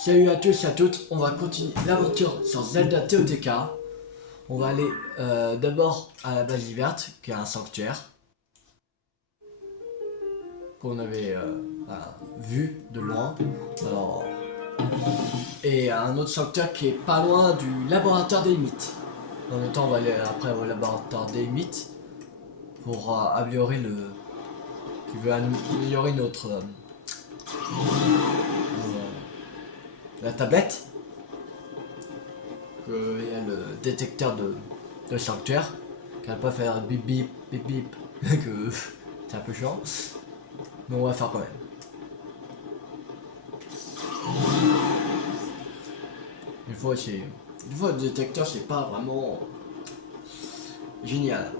Salut à tous et à toutes, on va continuer l'aventure sur Zelda TOTK. On va aller d'abord à la base verte, qui est un sanctuaire, qu'on avait vu de loin. Alors, et un autre sanctuaire qui est pas loin du laboratoire des mythes. En même temps, on va aller après au laboratoire des mythes pour améliorer le. Qui veut améliorer notre. La tablette. Il y a le détecteur de sanctuaire qui va pas faire bip bip bip bip que c'est un peu chiant, mais on va faire quand même. Une fois le détecteur c'est pas vraiment génial.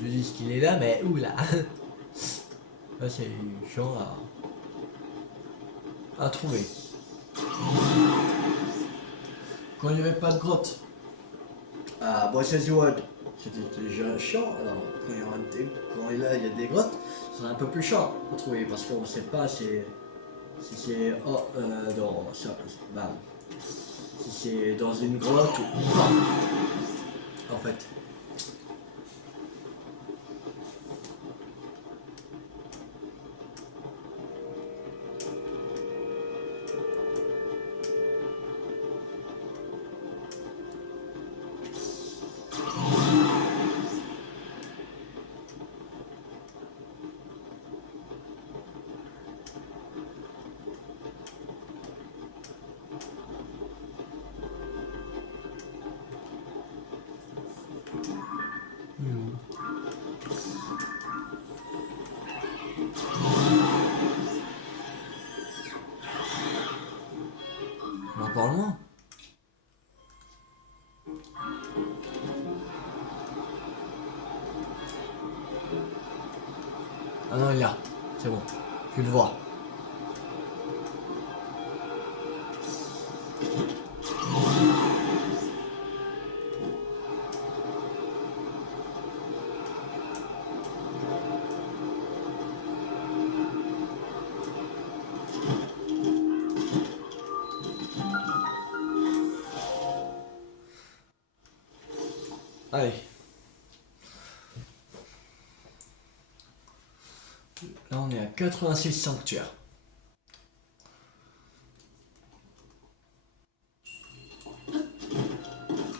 Je dis qu'il est là, mais où là? Là c'est chiant à trouver. Quand il n'y avait pas de grotte à Breath World, c'était déjà chiant. Alors quand il y a des grottes, c'est un peu plus chiant à trouver parce qu'on ne sait pas si c'est bah, si c'est dans une grotte ou pas en fait. Mais encore loin. Ah non, il est là. C'est bon. Je le vois. Allez. Là, on est à 86 sanctuaires.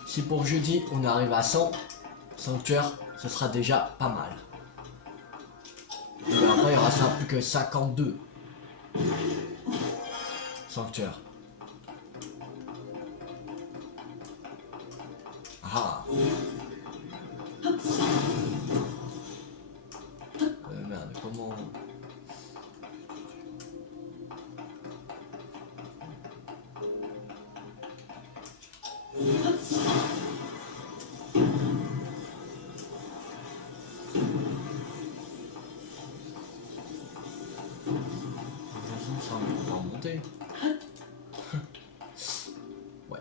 Si pour jeudi, on arrive à 100 sanctuaires, ce sera déjà pas mal. Et après, il restera plus que 52 sanctuaires. Ah. Merde, comment... Ça va pas remonter. Ouais.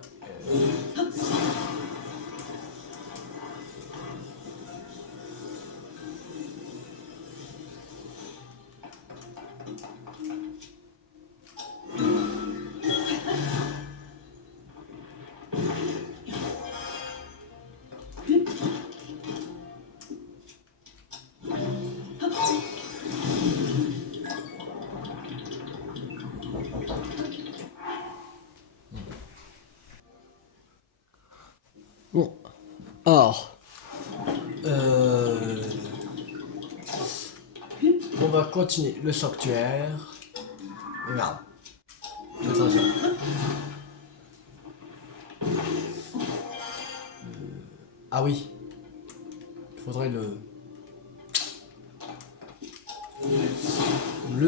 Bon. Alors. On va continuer le sanctuaire. Regarde. Attention. Ah oui. Il faudrait le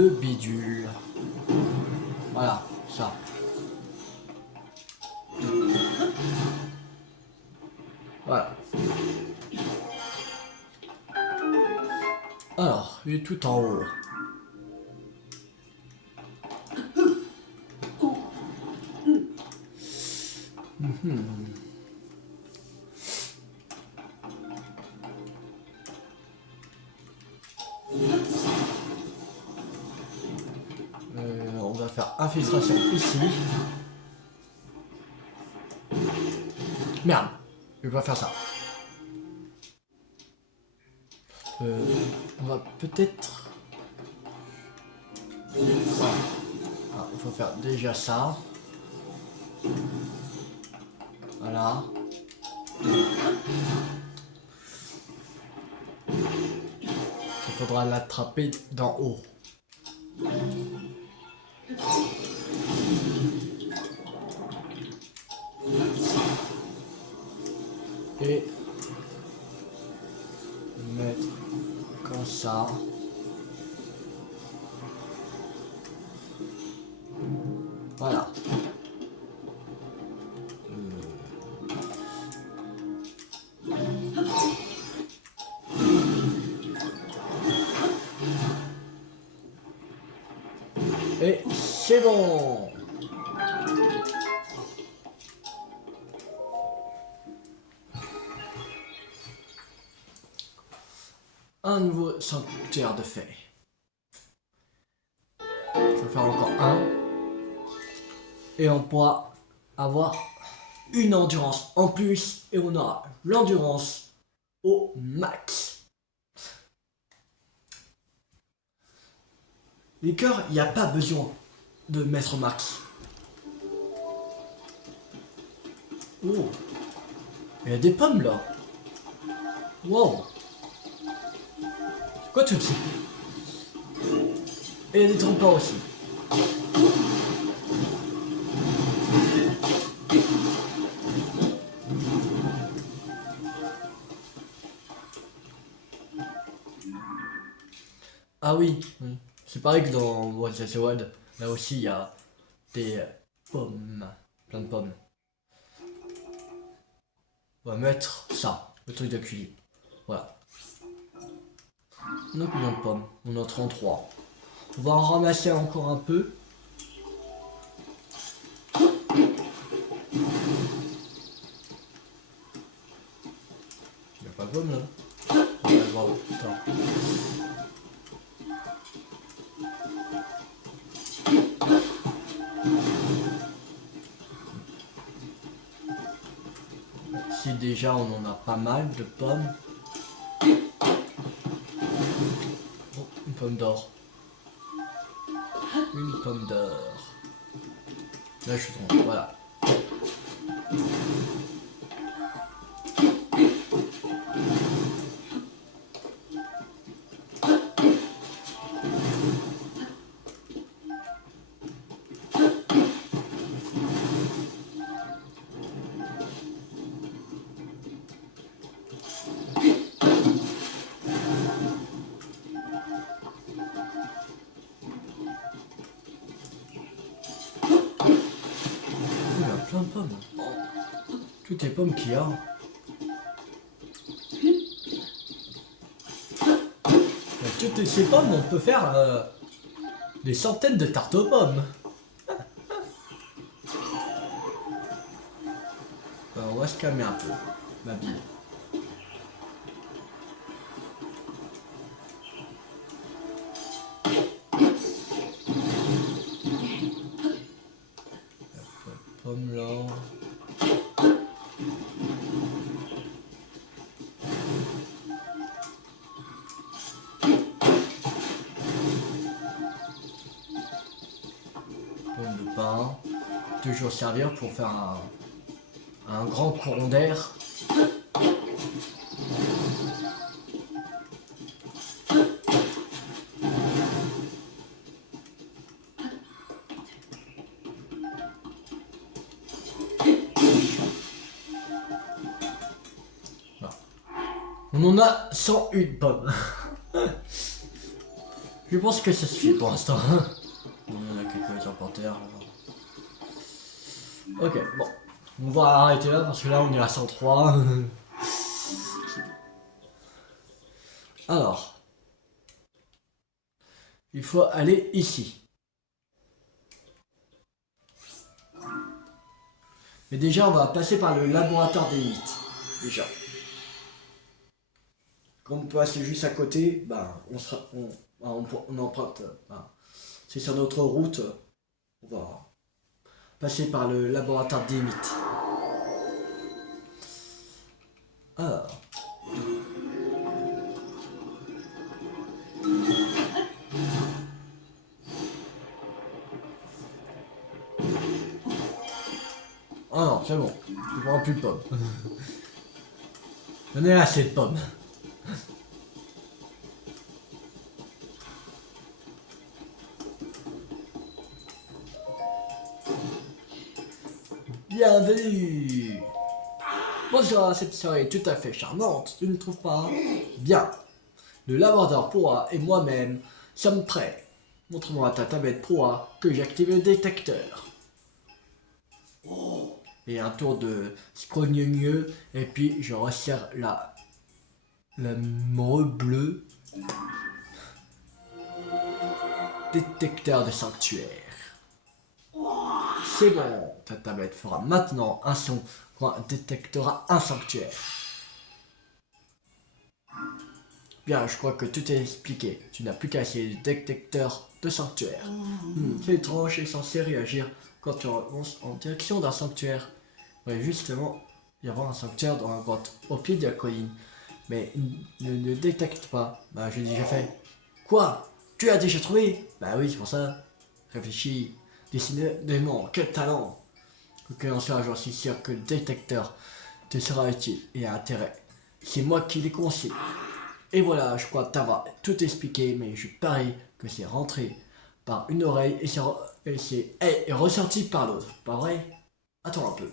bidule. Voilà, ça. Voilà. Alors, il est tout en haut. On va va faire infiltration ici. Merde, je vais pas faire ça. On va peut-être... Ah, il faut faire déjà ça. Voilà. Il faudra l'attraper d'en haut. Et mettre comme ça. Voilà. Et c'est bon. Un nouveau sanctuaire de fées. Je vais faire encore un. Et on pourra avoir une endurance en plus. Et on aura l'endurance au max. Les cœurs, il n'y a pas besoin de mettre au max. Oh. Il y a des pommes là. Wow. C'est quoi tout ça? Et il y a des trompas aussi. Ah oui, oui. C'est pareil que dans Breath of the Wild. Là aussi il y a des pommes. Plein de pommes. On va mettre ça, le truc de cuisine. Voilà. On a combien de pommes? On a 33. On va en ramasser encore un peu. Il n'y a pas de pommes là. On va le voir. Attends. Si déjà on en a pas mal de pommes. Oh, une pomme d'or. Une pomme d'or. Là je suis tombé, voilà. Il y a plein de pommes. Toutes les pommes qu'il y a. Avec toutes ces pommes, on peut faire des centaines de tartes aux pommes. Alors, on va se calmer un peu, ma bille. Pomme là. Pomme de pain. Toujours servir pour faire un grand courant d'air. On en a 101 pommes. Je pense que ça suffit pour l'instant. On en a quelques-uns par terre. Ok, bon. On va arrêter là parce que là on est à 103. Alors. Il faut aller ici. Mais déjà on va passer par le laboratoire des mythes. Déjà. Comme on peut passer juste à côté, ben, on emprunte. Ben, c'est sur notre route. On va passer par le laboratoire d'Emite. Alors. Ah non, c'est bon. Je prends plus de pommes. J'en ai assez de pommes. Bienvenue. Bonjour, cette soirée est tout à fait charmante, tu ne trouves pas? Bien. Le laboratoire Proa et moi-même sommes prêts. Montre-moi ta tablette Proa que j'active le détecteur. Et un tour de scrogneux et puis je resserre la morue bleue. Détecteur de sanctuaire. C'est bon, ta tablette fera maintenant un son quand elle détectera un sanctuaire. Bien, je crois que tout est expliqué. Tu n'as plus qu'à essayer le détecteur de sanctuaire. C'est étrange et censé réagir quand tu avances en direction d'un sanctuaire. Ouais, justement, il y avoir un sanctuaire dans la grotte, au pied de la colline. Mais il ne détecte pas. Bah, j'ai déjà fait. Quoi? Tu as déjà trouvé? Bah oui, c'est pour ça. Réfléchis. Décidément, quel talent! Quel en soit, j'en suis sûr que le détecteur te sera utile et a intérêt. C'est moi qui l'ai conçu. Et voilà, je crois t'avoir tout expliqué, mais je parie que c'est rentré par une oreille et ressorti par l'autre. Pas vrai? Attends un peu.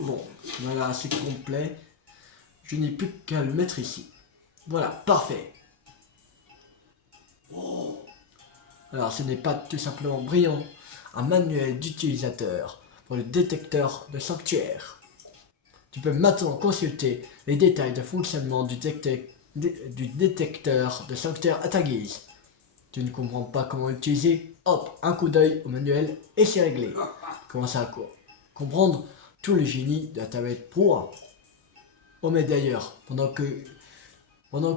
Bon, voilà, c'est complet. Je n'ai plus qu'à le mettre ici. Voilà, parfait. Alors, ce n'est pas tout simplement brillant. Un manuel d'utilisateur pour le détecteur de sanctuaire. Tu peux maintenant consulter les détails de fonctionnement du détecteur de sanctuaire à ta guise. Tu ne comprends pas comment l'utiliser? Hop, un coup d'œil au manuel et c'est réglé. Commence à comprendre tout le génie de la tablette Pro. Oh mais d'ailleurs, pendant que, pendant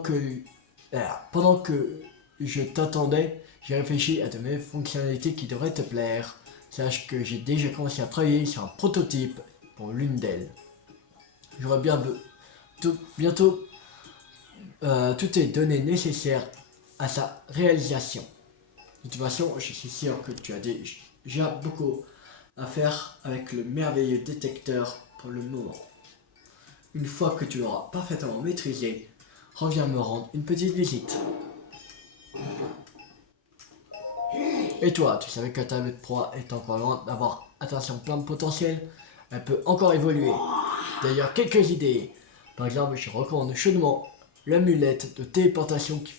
que je t'attendais, j'ai réfléchi à de mes fonctionnalités qui devraient te plaire. Sache que j'ai déjà commencé à travailler sur un prototype pour l'une d'elles. J'aurai bientôt toutes les données nécessaires à sa réalisation. De toute façon, je suis sûr que tu as déjà beaucoup à faire avec le merveilleux détecteur pour le moment. Une fois que tu l'auras parfaitement maîtrisé, reviens me rendre une petite visite. Et toi, tu savais que ta tablette Pro est encore loin d'avoir atteint son plein potentiel? Elle peut encore évoluer. D'ailleurs, quelques idées. Par exemple, je recommande chaudement l'amulette de téléportation qui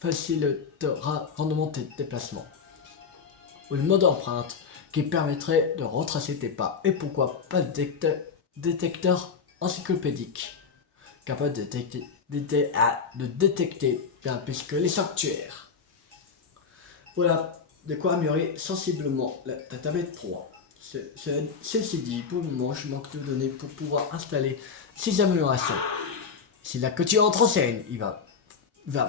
facilitera grandement tes déplacements. Ou le mode empreinte qui permettrait de retracer tes pas. Et pourquoi pas le détecteur encyclopédique capable de détecter bien plus que les sanctuaires. Voilà de quoi améliorer sensiblement ta tablette Pro. Ceci dit, pour le moment, je manque de données pour pouvoir installer ces améliorations. C'est là que tu entres en scène, il va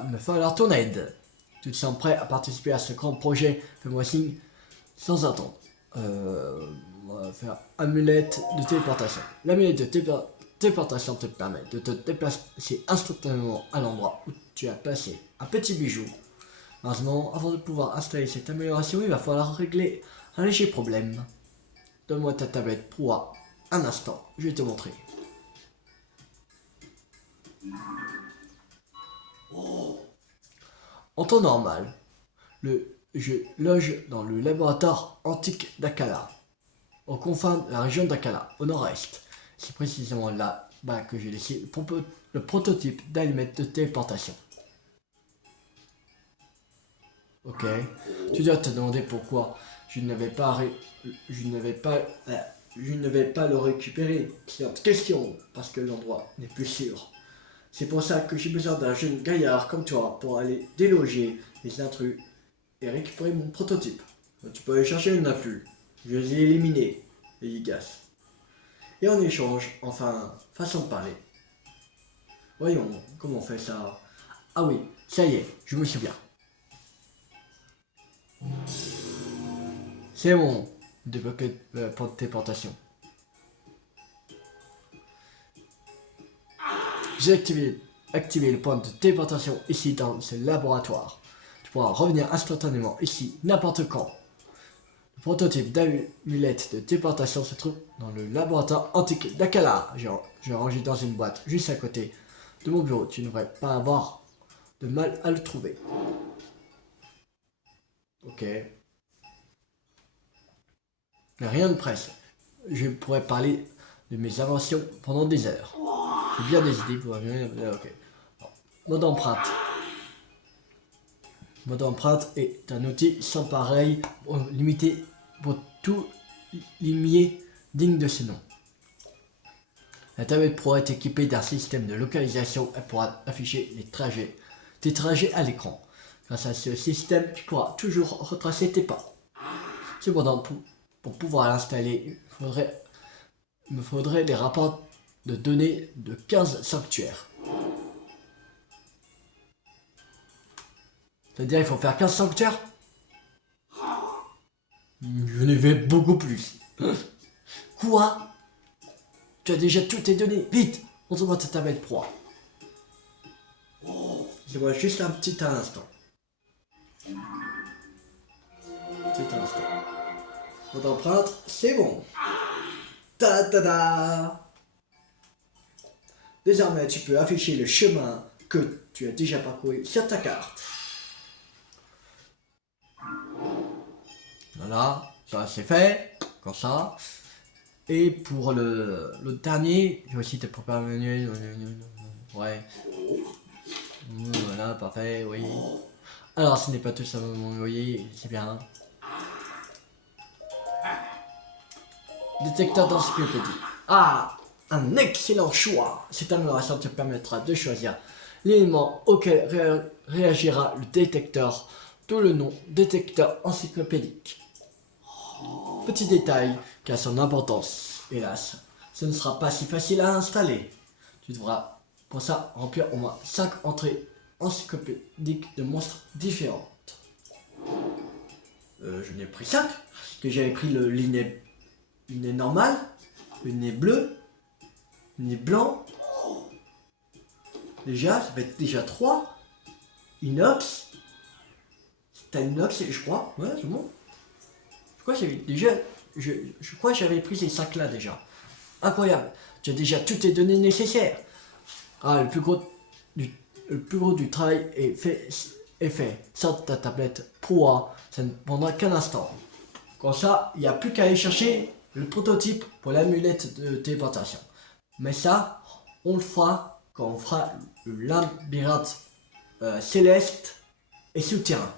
me falloir ton aide. Tu te sens prêt à participer à ce grand projet? Fais-moi signe sans attendre. On va faire amulette de téléportation. L'amulette de téléportation te permet de te déplacer instantanément à l'endroit où tu as placé un petit bijou. Maintenant, avant de pouvoir installer cette amélioration, il va falloir régler un léger problème. Donne-moi ta tablette Pro un instant, je vais te montrer. En temps normal, je loge dans le laboratoire antique d'Akala, aux confins de la région d'Akala, au nord-est. C'est précisément là-bas que j'ai laissé le prototype d'allumette de téléportation. Ok, tu dois te demander pourquoi je ne vais pas le récupérer. C'est notre question, parce que l'endroit n'est plus sûr. C'est pour ça que j'ai besoin d'un jeune gaillard comme toi pour aller déloger les intrus et récupérer mon prototype. Tu peux aller chercher, il n'y en a plus. Je les ai éliminés, les Gigas. Et en échange, enfin, façon de parler. Voyons, comment on fait ça? Ah oui, ça y est, je me souviens. C'est bon. Débloquer point de téléportation. J'ai activé le point de téléportation ici dans ce laboratoire. Tu pourras revenir instantanément ici, n'importe quand. Le prototype d'amulette de téléportation se trouve dans le laboratoire antique d'Akala. J'ai rangé dans une boîte juste à côté de mon bureau. Tu ne devrais pas avoir de mal à le trouver. Ok. Mais rien de presse. Je pourrais parler de mes inventions pendant des heures. J'ai bien des idées pour... Ok. Mode empreinte. Mode empreinte est un outil sans pareil, limité pour tout limier digne de ce nom. La tablette Pro est équipée d'un système de localisation et pourra afficher tes trajets à l'écran. Grâce à ce système, tu pourras toujours retracer tes pas. Cependant, pour pouvoir l'installer, il me faudrait des rapports de données de 15 sanctuaires. C'est-à-dire il faut faire 15 sanctuaires? Je n'ai fait beaucoup plus. Quoi? Tu as déjà toutes tes données. Vite, montre-moi ta tablette Pro. Je vois juste un petit instant. Petit instant. Mode empreinte, c'est bon. Ta ta ta. Désormais, tu peux afficher le chemin que tu as déjà parcouru sur ta carte. Voilà, ça c'est fait, comme ça. Et pour le dernier, je vais aussi te préparer un menu. Ouais. Voilà, parfait, oui. Alors, ce n'est pas tout ça, vous voyez, c'est bien. Détecteur d'encyclopédie. Ah, un excellent choix. Cette amélioration te permettra de choisir l'élément auquel réagira le détecteur, d'où le nom détecteur encyclopédique. Petit détail qui a son importance, hélas, ce ne sera pas si facile à installer. Tu devras pour ça remplir au moins 5 entrées encyclopédiques de monstres différentes. Je n'ai pris 5, que j'avais pris le linet normal, le nez bleu, le nez blanc. Déjà, ça va être déjà 3. Inox. C'est un inox, je crois. Ouais, c'est bon. Je crois que j'avais déjà. Je crois que j'avais pris ces 5 là déjà. Incroyable. Tu as déjà toutes les données nécessaires. Ah, le plus gros du travail est fait. Sors ta tablette Pro, ça ne prendra qu'un instant. Comme ça, il n'y a plus qu'à aller chercher le prototype pour l'amulette de téléportation. Mais ça, on le fera quand on fera le labyrinthe céleste et souterrain.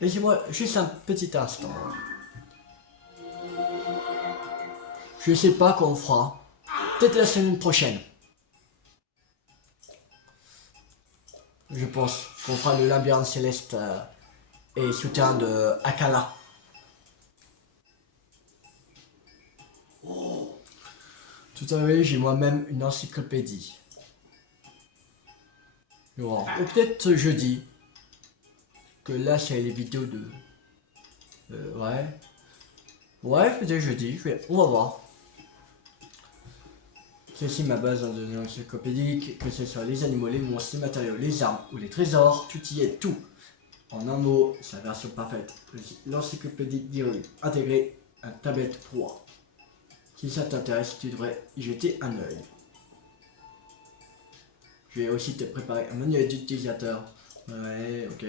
Laissez-moi juste un petit instant. Je sais pas quand on fera. Peut-être la semaine prochaine. Je pense qu'on fera le labyrinthe céleste et souterrain de Akala. Tout à l'heure, j'ai moi-même une encyclopédie. Bon, ou peut-être jeudi. Que là, c'est les vidéos de... ouais. Ouais, peut-être jeudi. On va voir. C'est aussi ma base de l'encyclopédie, que ce soit les animaux, les monstres, les matériaux, les armes ou les trésors, tout y est, tout. En un mot, c'est la version parfaite. L'encyclopédie d'Hyrule, intégrée à une tablette Pro. Si ça t'intéresse, tu devrais y jeter un œil. Je vais aussi te préparer un manuel d'utilisateur. Ouais, ok.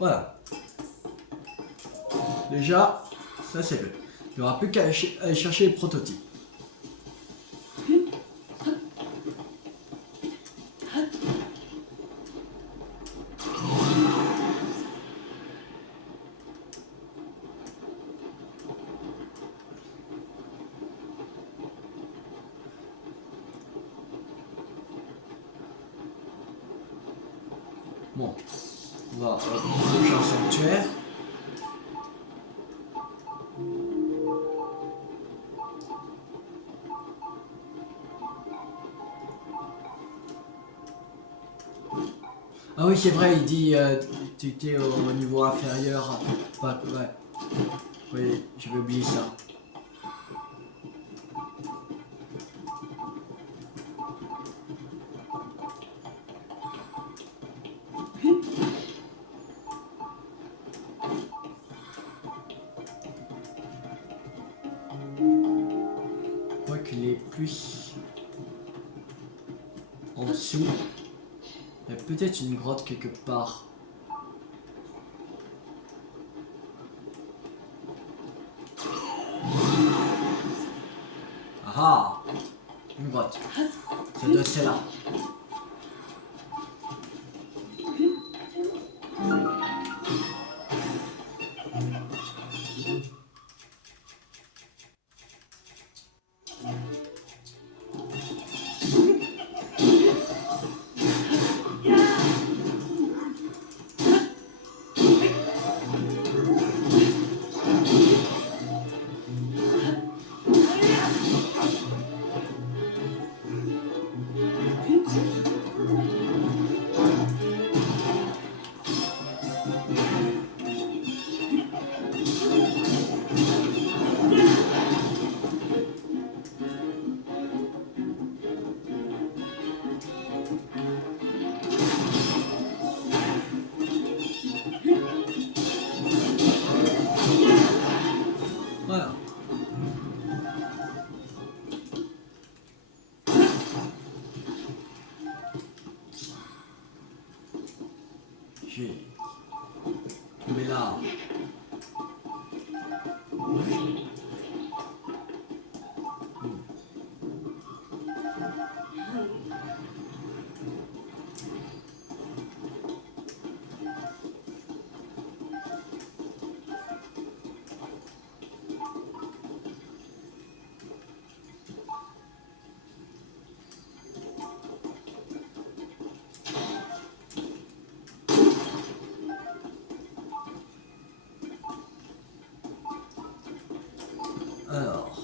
Voilà. Déjà, ça c'est fait. Il n'y aura plus qu'à aller chercher le prototype. Bon, on va chercher un sanctuaire. Ah oui, c'est vrai, il dit tu étais au niveau inférieur. Ouais. Oui, j'avais oublié ça. Je crois qu'il est plus en dessous. Il y a peut-être une grotte quelque part. Ah ah, une grotte. Ça doit être celle-là. Voilà. J'ai tombé là. Alors.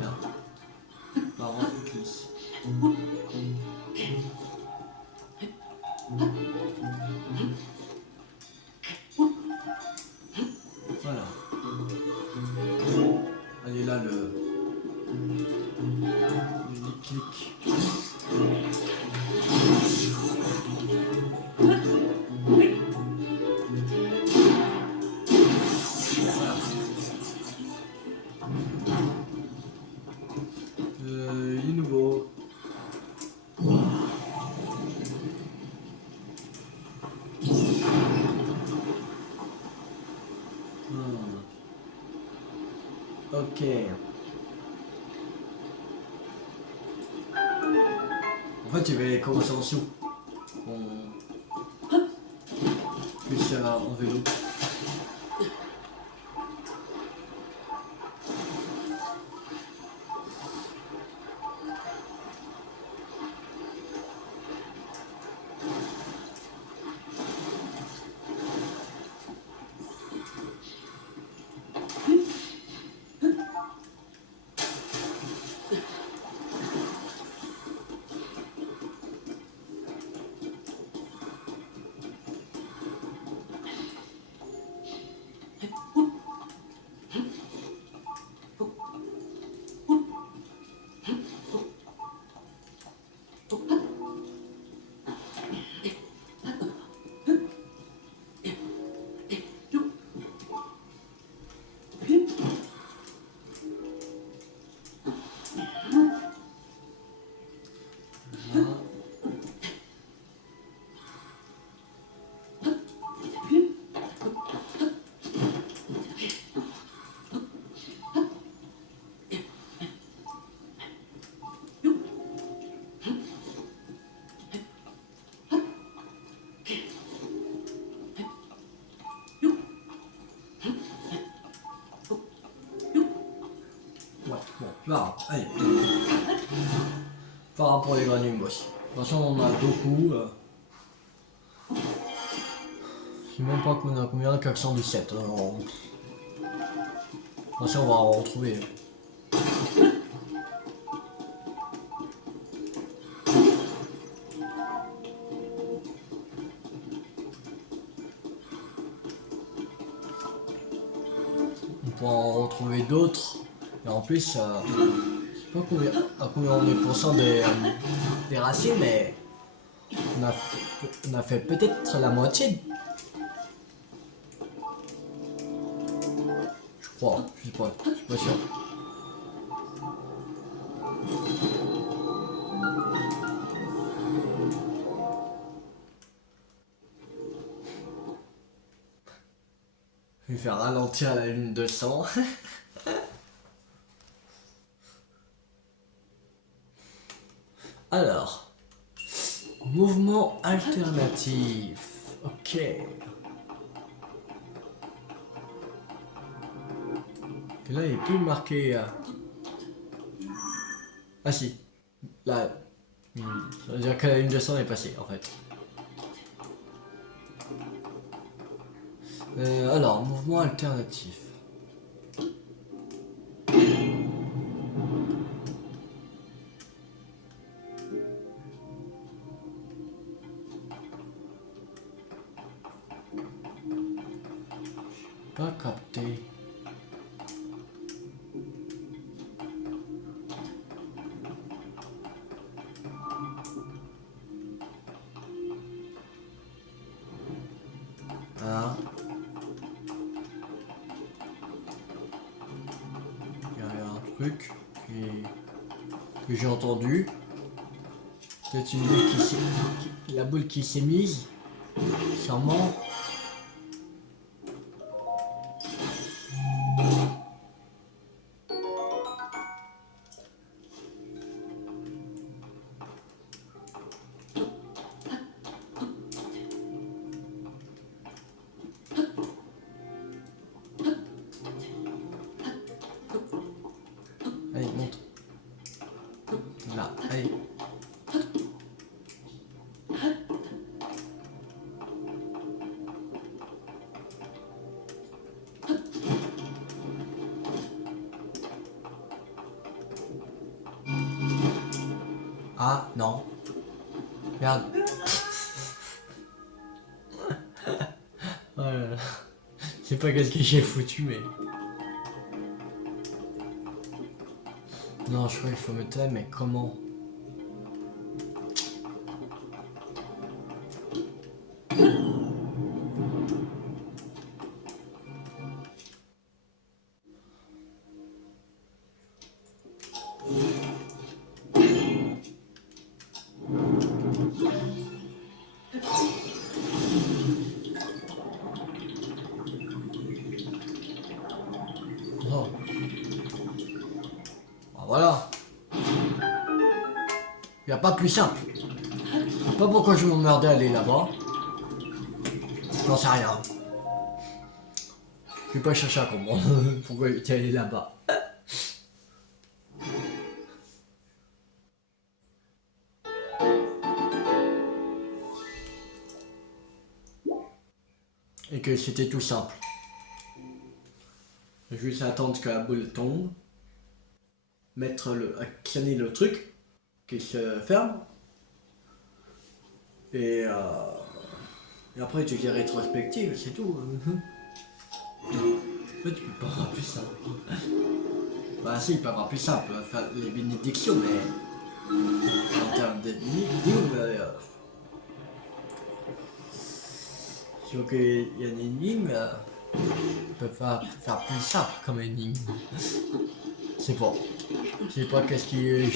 Merde. Par contre, cuisse. Voilà. Allez là le clic. Il est nouveau. Ok. En fait, je vais commencer en dessous. Plus en vélo. Ouais, bon, là, allez. Par rapport aux granulés, boss. De toute façon, on a beaucoup. Je sais même pas combien 417. Alors... ça on va en retrouver. On pourra en retrouver d'autres. Et en plus, je sais pas à combien on est pourcent des racines, mais on a fait peut-être la moitié. Je crois, je sais pas sûr. Je vais faire ralentir la lune 200. Alors, mouvement alternatif. Ok. Et là, il n'est plus marqué. Ah si. Là, ça veut dire que la ligne 200 est passée en fait. Alors, mouvement alternatif. Pas capté. Ah. Il y a un truc que j'ai entendu. Peut-être une boule la boule qui s'est mise. Sûrement. Allez, monte. Là, allez. Ah, non. Regarde. Oh là là. Je sais pas qu'est-ce que j'ai foutu, mais... Non, je crois qu'il faut me taire, mais comment? Non. Ah, voilà. Y a pas plus simple. Je sais pas pourquoi je m'emmerdais à aller là-bas. J'en sais rien. Je vais pas chercher à comprendre pourquoi j'étais allé là-bas. Et que c'était tout simple. Juste attendre que la boule tombe. Actionner le truc qui se ferme. Et après tu fais rétrospective, c'est tout. En fait, tu peux pas avoir plus simple. Bah si, il peut avoir plus simple, faire les bénédictions, mais en termes d'énigmes, si ok, il y a une énigme, on peut pas faire plus simple comme énigme. C'est bon. Je sais pas qu'est-ce qu'il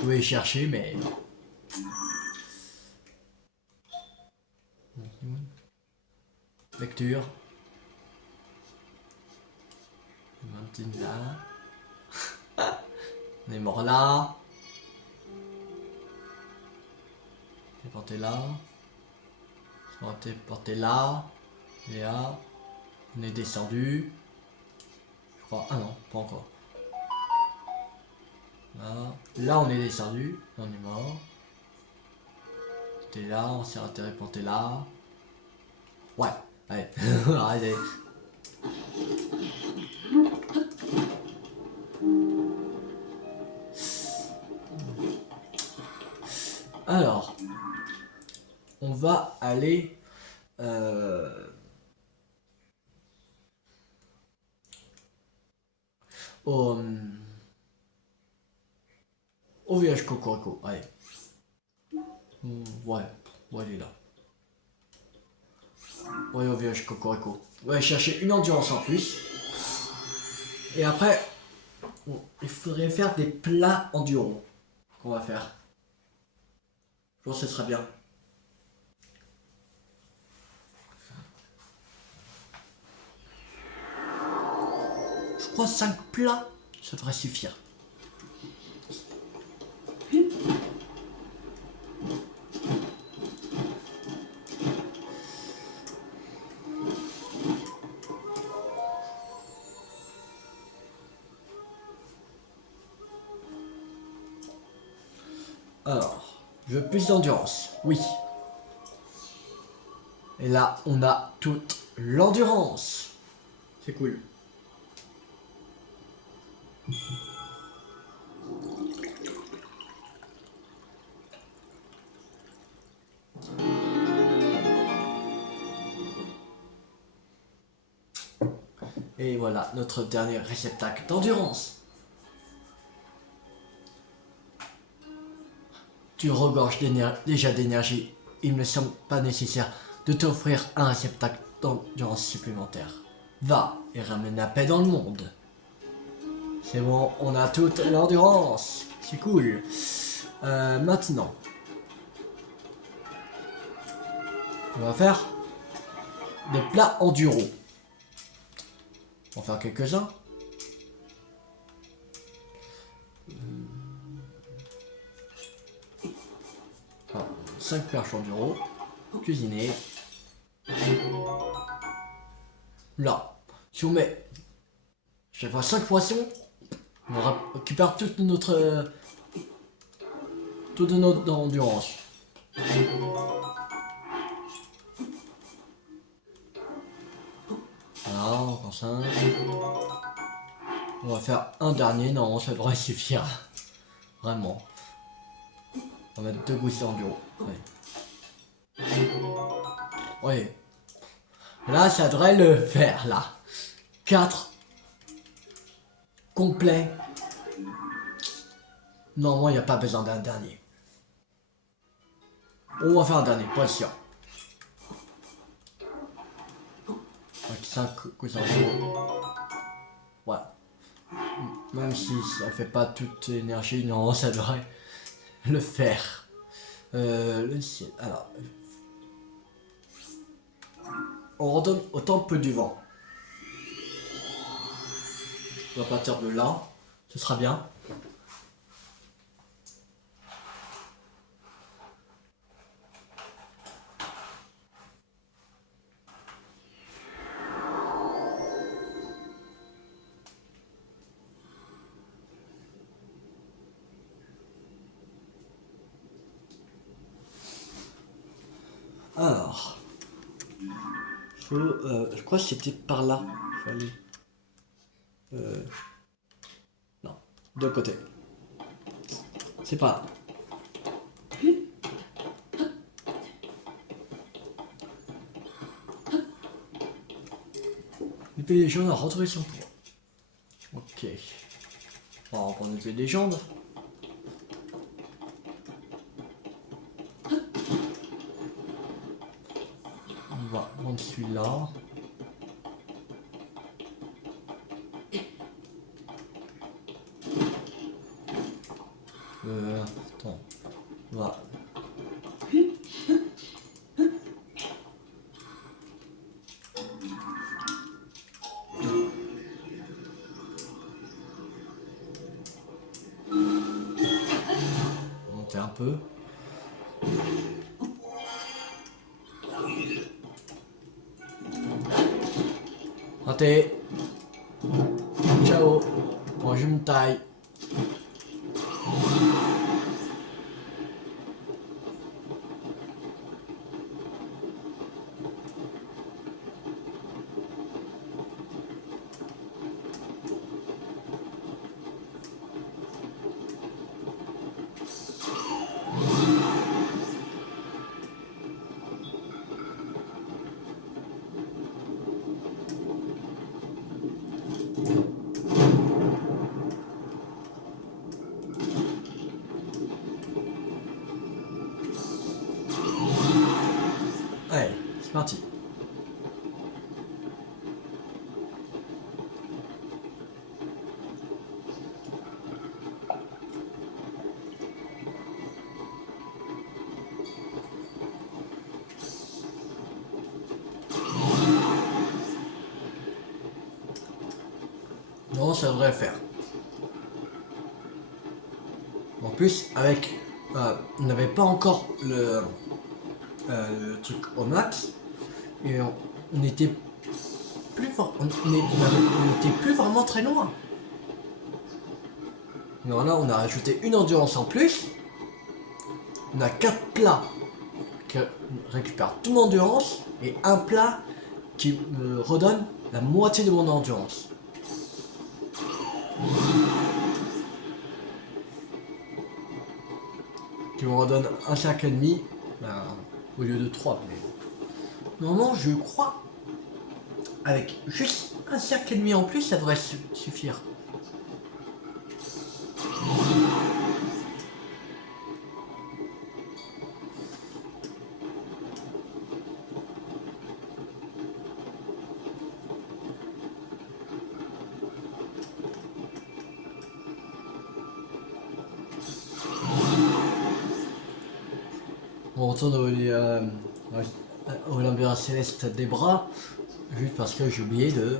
pouvait chercher, mais... Lecture. Martine là. On est mort là. T'es porté là. T'es porté là. Et là. On est descendu. Je crois. Ah non, pas encore. Là on est descendu. On est mort. T'es là, on s'est reporté là. Ouais, allez, arrêtez. Alors, on va aller au, au village Cocorico. Allez. Ouais, ouais, il est là. Ouais, au village Cocorico. Ouais, chercher une endurance en plus. Et après, il faudrait faire des plats endurants qu'on va faire. Je pense que ce sera bien. Je crois 5 plats, ça devrait suffire. Alors, je veux plus d'endurance, oui. Et là, on a toute l'endurance. C'est cool. Et voilà, notre dernier réceptacle d'endurance. Tu regorges déjà d'énergie. Il ne semble pas nécessaire de t'offrir un réceptacle d'endurance supplémentaire. Va et ramène la paix dans le monde. C'est bon, on a toute l'endurance. C'est cool. Maintenant, on va faire des plats enduro. On va faire quelques-uns. 5 perches enduro. Cuisiner. Là, si on met chaque fois 5 poissons, on récupère toute notre endurance. Voilà, encore 5. On va faire un dernier, non, ça devrait suffire. Vraiment. On va mettre 2 gouttes d'enduro. Oui. Là, ça devrait le faire, là. 4 complet. Normalement, il n'y a pas besoin d'un dernier. On va faire un dernier, pas sûr. Avec 5 gouttes d'enduro. Voilà. Même si ça fait pas toute énergie, non, ça devrait le faire. Le ciel. Alors. On retourne au temple du vent. On va partir de là. Ce sera bien. Alors. Je crois que c'était par là. Fallait. Non. De côté. C'est pas là. L'épée des légendes a retrouvé son pouvoir. Ok. On va reprendre l'épée des légendes. On va prendre celui-là. Attends. On va. Monter un peu. Raté. Ciao. Moi je me taille. C'est parti. Non, ça devrait le faire. En plus, avec... on n'avait pas encore le truc au max. Et on était plus... on était plus vraiment très loin. Mais là, on a rajouté une endurance en plus. On a 4 plats qui récupèrent toute mon endurance. Et un plat qui me redonne la moitié de mon endurance. Qui me redonne un cercle et demi au lieu de 3. Mais normalement, je crois, avec juste un cercle et demi en plus, ça devrait suffire. On retourne au labyrinthe céleste des bras, juste parce que j'ai oublié de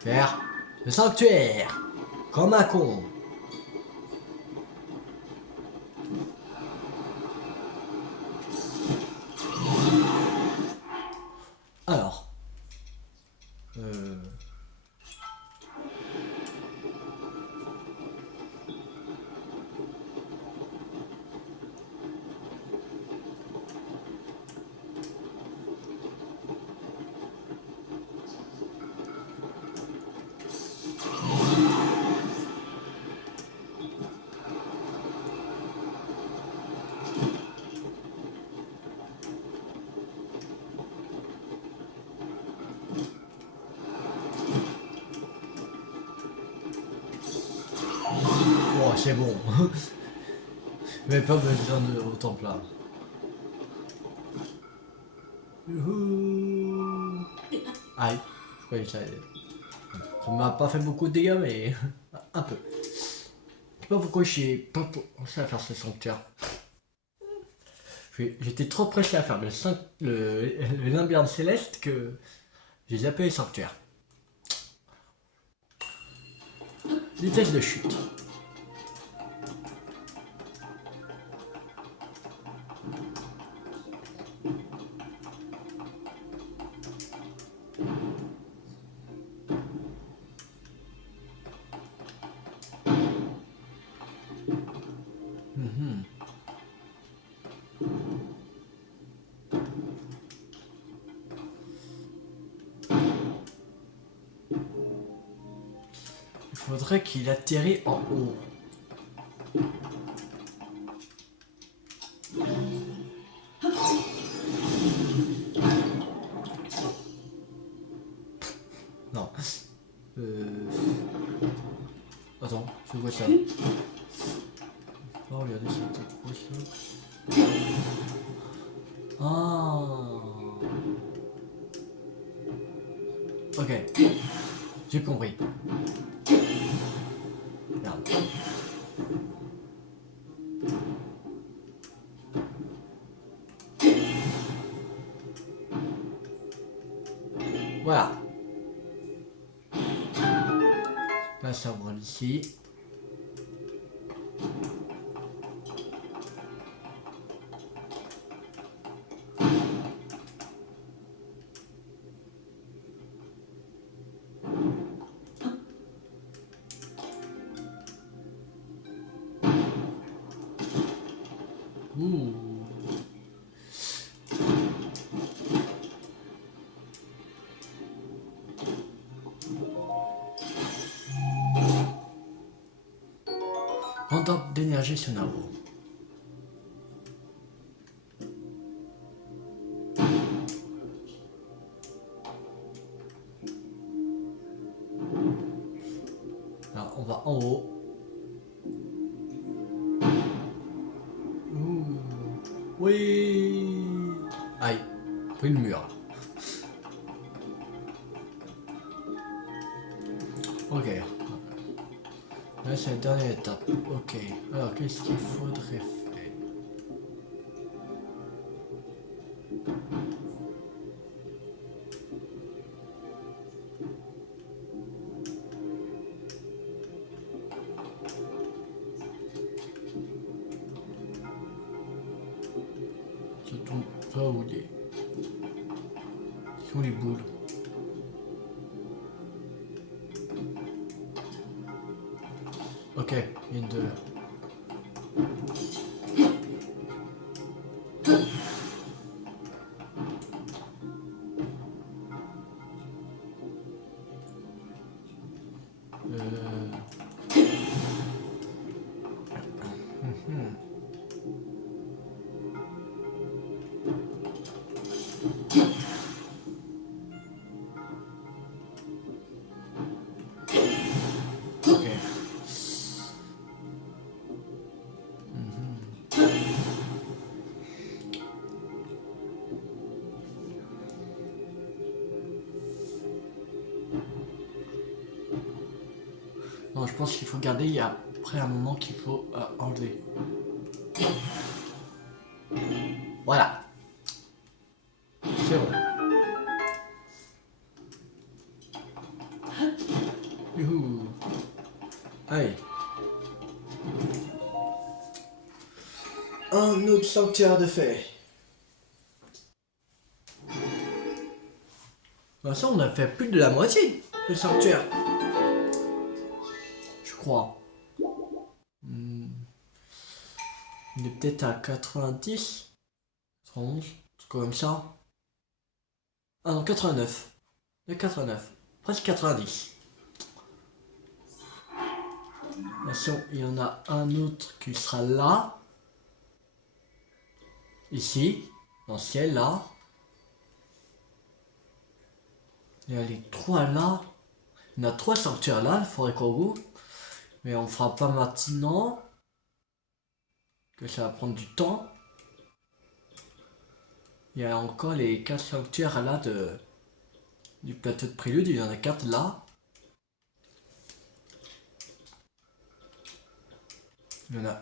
faire le sanctuaire, comme un con. Alors, oh, c'est bon. Mais pas besoin de autant plat. Youhou. Aïe, je croyais que ça allait. Ça m'a pas fait beaucoup de dégâts, mais un peu. Je sais pas pourquoi j'ai pas pensé à faire ce sanctuaire. J'étais trop pressé à faire le labyrinthe céleste que j'ai zappé les sanctuaires. Vitesse de chute. Il faudrait qu'il atterrit en haut. Non. Attends, je vois ça. Oh, regardez, c'est trop ça. Ah. Ok. J'ai compris. Regarde. Voilà. Là, ça ouvre ici. Ouh. Enveloppe d'énergie Sonaro. Alors, on va en haut. Ouh. Oui. Aïe, pris le mur. Ok. Là, c'est la dernière étape. Ok. Alors, qu'est-ce qu'il faudrait faire? Ça tombe pas où les... Qui sont les boules? Ok, il y a une de... Ok. Non, je pense qu'il faut garder. Il y a après un moment qu'il faut enlever. Voilà. C'est bon. Youhou. Allez. Un autre sanctuaire de fait. Bah ça, on a fait plus de la moitié du sanctuaire. Je crois. Il est peut-être à 90, 11, c'est comme ça. Ah non, 89. Il y a 89. Presque 90. Attention, il y en a un autre qui sera là. Ici. Dans le ciel, là. Il y a les trois là. Il y en a trois sanctuaires là, il faudrait qu'on roule. Mais on fera pas maintenant. Que ça va prendre du temps. Il y a encore les 4 sanctuaires là du plateau de prélude. Il y en a 4 là. Il y en a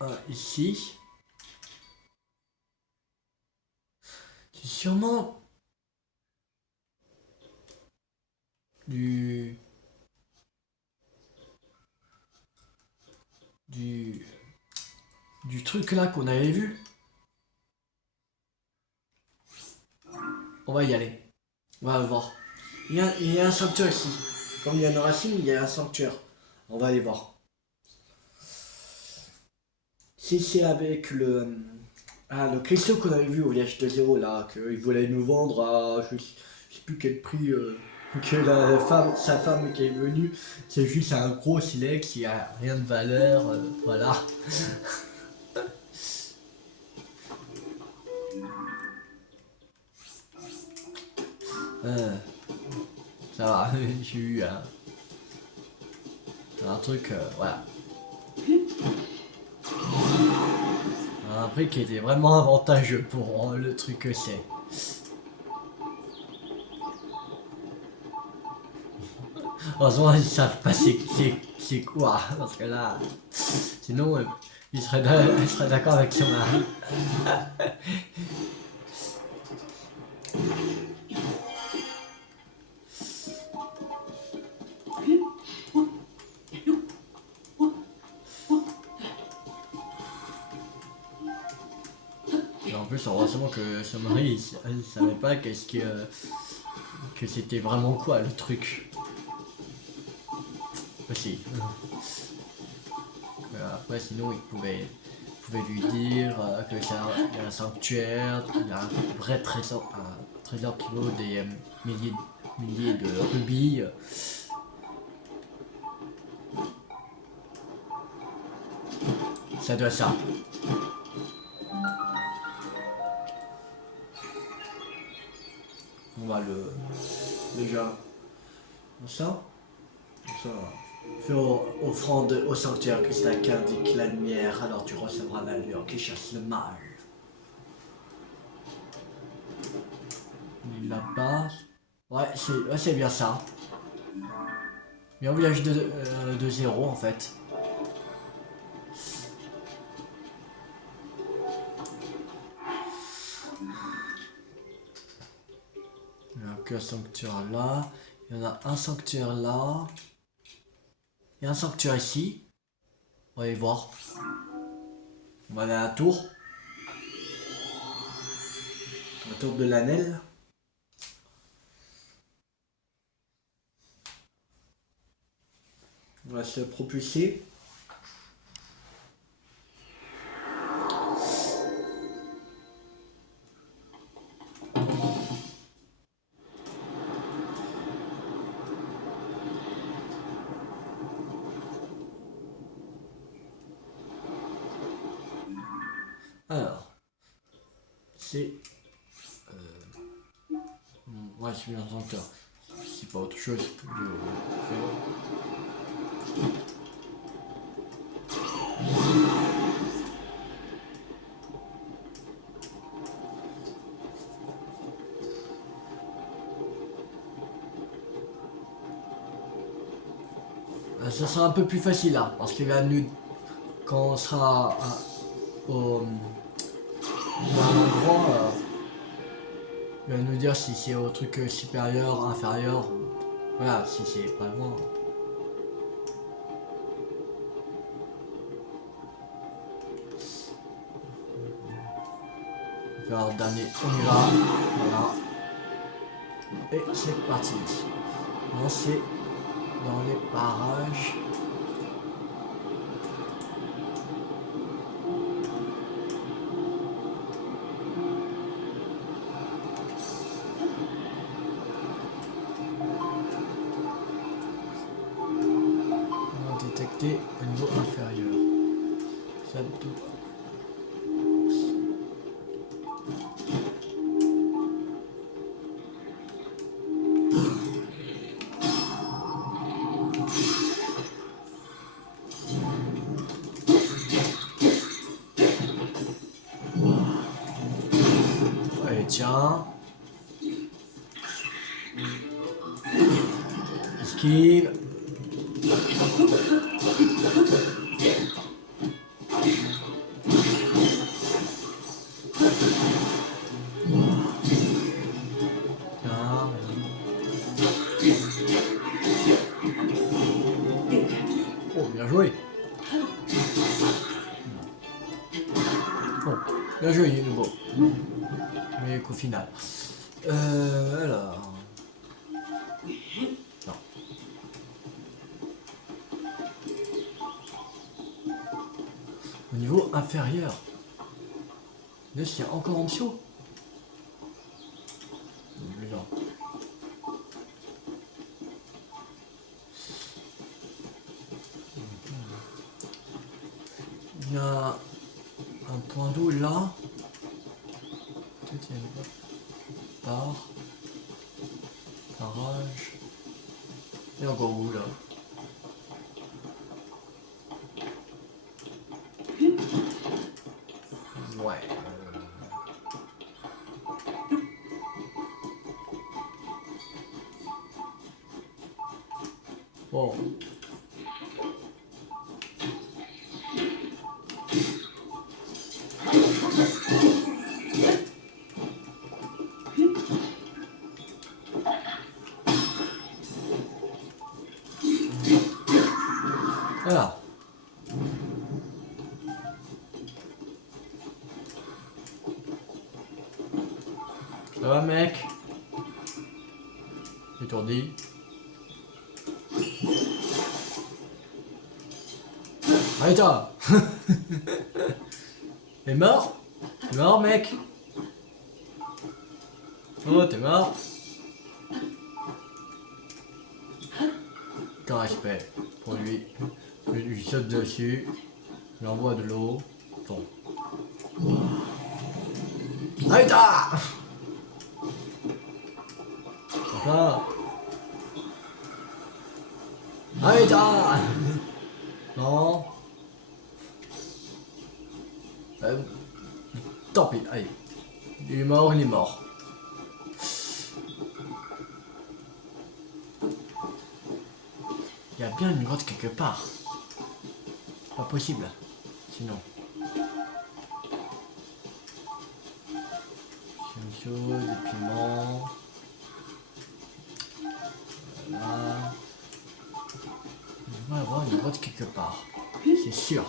un ici. C'est sûrement du truc là qu'on avait vu. On va y aller. On va voir. Il y a un sanctuaire ici. Comme il y a une racine, il y a un sanctuaire. On va aller voir. Si c'est avec le... Ah, le cristaux qu'on avait vu au village de zéro là, qu'il voulait nous vendre à je sais plus quel prix, que sa femme qui est venue, c'est juste un gros silex qui a rien de valeur, voilà. Ça va, j'ai eu un truc, voilà. Un prix qui était vraiment avantageux pour le truc que c'est. Heureusement, ils savent pas c'est quoi, parce que là, sinon, il serait d'accord avec son mari. Et en plus, heureusement que son mari, il savait pas que c'était vraiment quoi le truc. Aussi. Après, sinon, il pouvait lui dire que c'est il y a un sanctuaire, il y a un vrai trésor qui vaut des milliers de rubis. Ça doit ça. On va déjà ça. Fais offrande au sanctuaire cristal qui indique la lumière, alors tu recevras la lueur qui chasse le mal. La base. Ouais, c'est bien ça. Mais un village de zéro en fait. Il n'y a qu'un sanctuaire là. Il y en a un sanctuaire là. Il y a un sanctuaire ici. On va aller voir. On va aller à la tour. La tour de l'Anel. On va se propulser. Alors, c'est... moi je suis un sanctuaire. C'est pas autre chose que je fais. Ça sera un peu plus facile là, parce qu'il va nous... Quand on sera au... dans un endroit, il va nous dire si c'est au truc supérieur, inférieur. Voilà, si c'est pas loin. On va faire le dernier, on y va. Voilà. Et c'est parti. Là c'est dans les parages. On va détecter le niveau inférieur. Ça doit... Allez, tiens. Esquive. Oh, bien joué. Bon, bien joué, il est nouveau. Mais qu'au final. Alors... Non. Au niveau inférieur. Là, il y a encore en dessous. Il y a un point d'eau là. Peut-être il y a une barrage. Et encore où là? Ouais. Bon. Voilà. Ça va mec? Étourdi. Allez toi. T'es mort? T'es mort mec? Oh t'es mort? Aucun respect pour lui. Je lui saute dessus. Je lui envoie de l'eau. Bon. Allez toi. Voilà. Allez toi. Non. Tant pis, allez. Il est mort, il est mort. bien une grotte quelque part. Pas possible. Sinon. Une chose, des piments. Voilà. Il va y avoir une grotte quelque part. C'est sûr.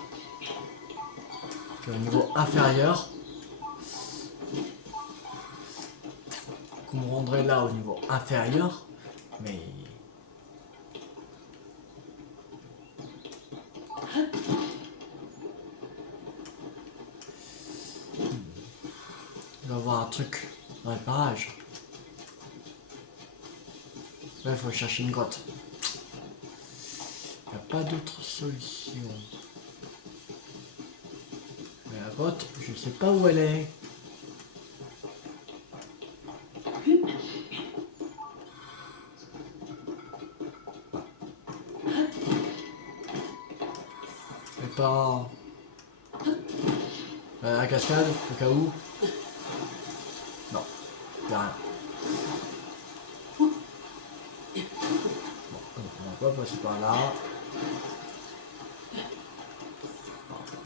Au niveau inférieur. Qu'on me rendrait là au niveau inférieur. Mais... Il va y avoir un truc dans les parages. Là, il faut chercher une grotte. Il n'y a pas d'autre solution. Mais la grotte, je sais pas où elle est. Mais pas... la cascade, au cas où. Non, il n'y a rien. On va pas passer par là.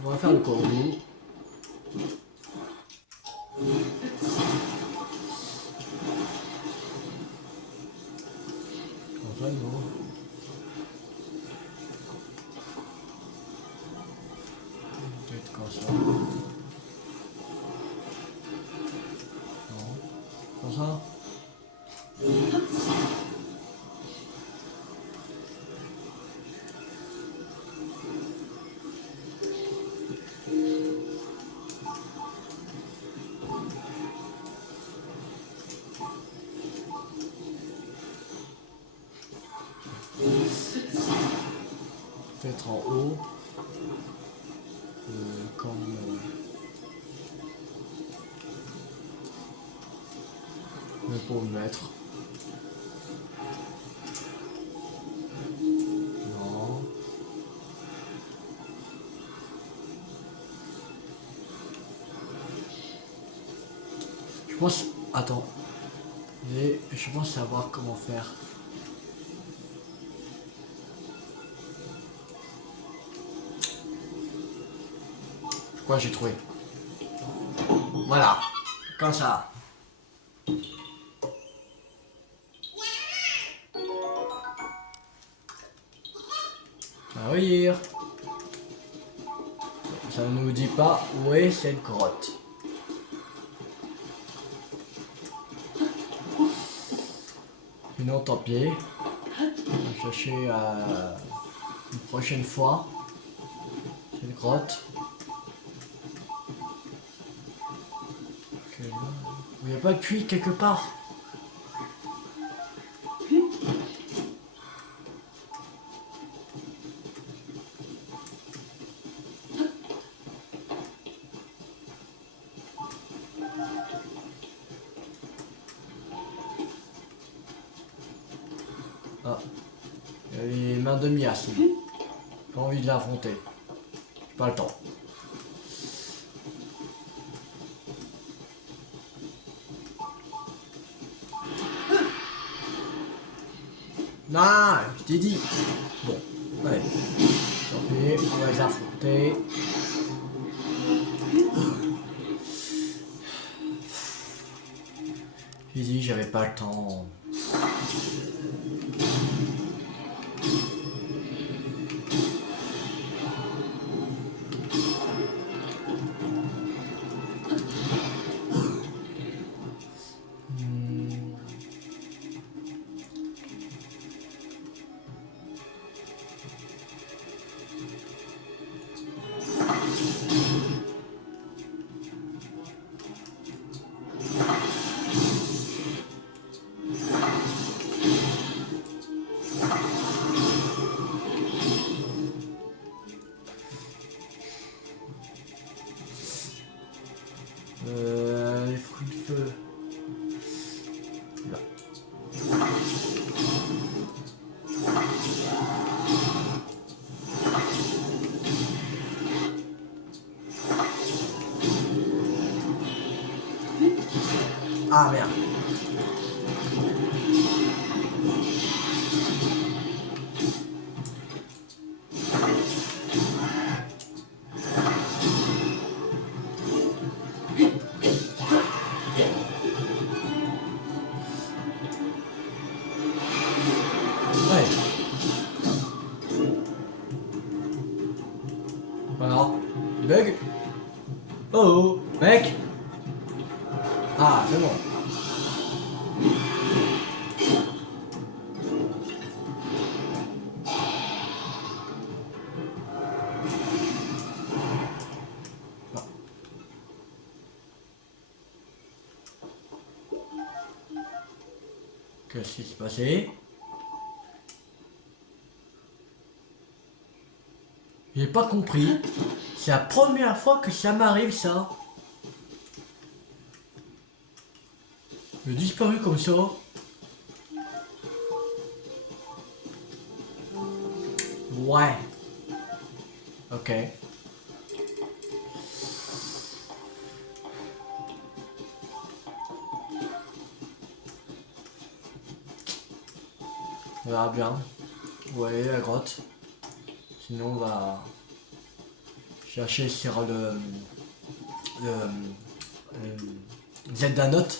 On va faire le corbeau. Enfin, non. Peut-être comme ça. Non. Comme ça. Peut-être en haut. Comme... mais pour me mettre. Non. Je pense... Attends. Je pense savoir comment faire. Je crois que j'ai trouvé. Voilà. Comme ça. Ah oui. Ça ne nous dit pas où est cette grotte. Sinon, tant pis. On va chercher une prochaine fois cette grotte. Il n'y a pas de puits quelque part. Ah, il y a les mains de Mias. J'ai pas envie de l'affronter. J'ai pas le temps. Non, je t'ai dit. Bon, allez. Tant pis, on va les affronter. J'ai dit, j'avais pas le temps. Les fruits de feu. Là. Ah merde. Alors, bug. Oh, mec. Ah, c'est bon. Non. Qu'est-ce qui s'est passé? J'ai pas compris. C'est la première fois que ça m'arrive ça. J'ai disparu comme ça. Ouais. Ok. On verra bien. Où est la grotte? Sinon on va chercher sur le Zelda Note.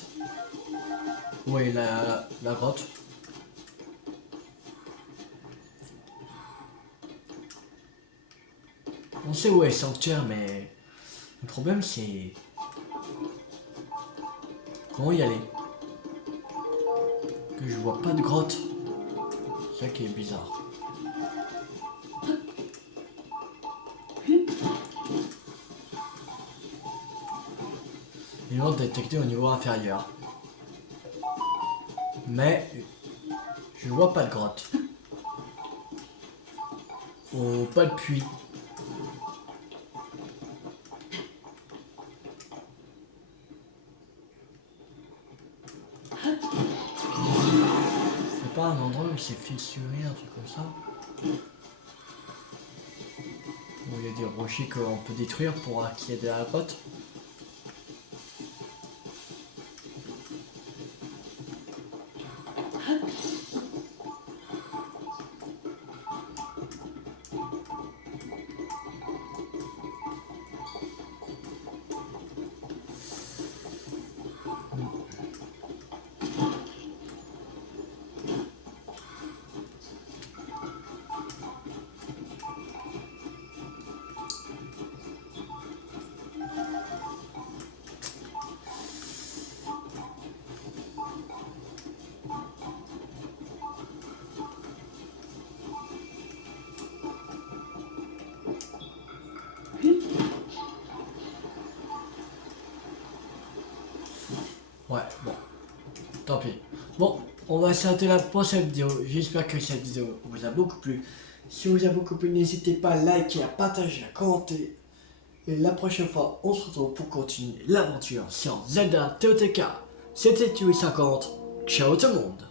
Où est la grotte? On sait où est le sanctuaire, mais le problème c'est comment y aller? Que je vois pas de grotte. C'est ça qui est bizarre. Ils vont détecter au niveau inférieur. Mais je vois pas de grotte. Oh, pas de puits. C'est pas un endroit où il s'est fissuré, un truc comme ça. Où il y a des rochers qu'on peut détruire pour accéder à la grotte. Ouais, bon, tant pis. Bon, on va s'arrêter là pour cette vidéo. J'espère que cette vidéo vous a beaucoup plu. Si vous a beaucoup plu, n'hésitez pas à liker, à partager, à commenter. Et la prochaine fois, on se retrouve pour continuer l'aventure sur Zelda TOTK. C'était Tui50. Ciao tout le monde.